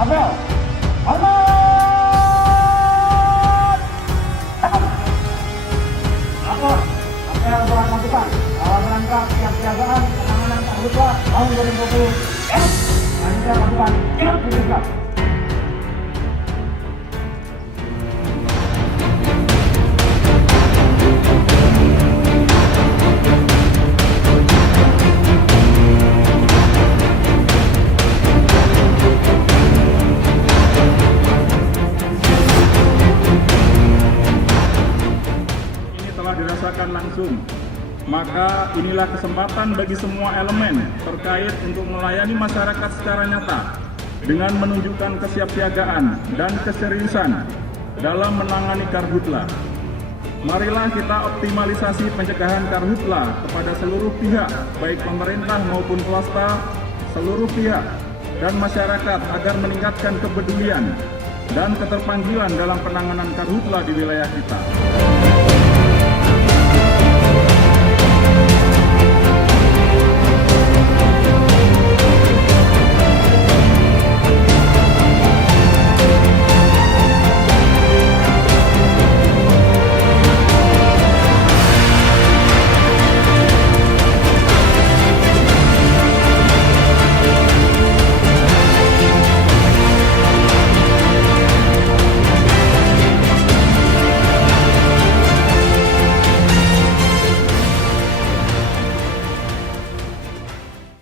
Apel, hormat! Lapor, apel buat masukan dalam rangka kesiapsiagaan penanganan karhutla tahun 2020. Selanjutnya masukan siap diperiksa. Dirasakan langsung, maka inilah kesempatan bagi semua elemen terkait untuk melayani masyarakat secara nyata dengan menunjukkan kesiapsiagaan dan keseriusan dalam menangani karhutla. Marilah kita optimalisasi pencegahan karhutla kepada seluruh pihak, baik pemerintah maupun swasta, seluruh pihak dan masyarakat agar meningkatkan kepedulian dan keterpanggilan dalam penanganan karhutla di wilayah kita.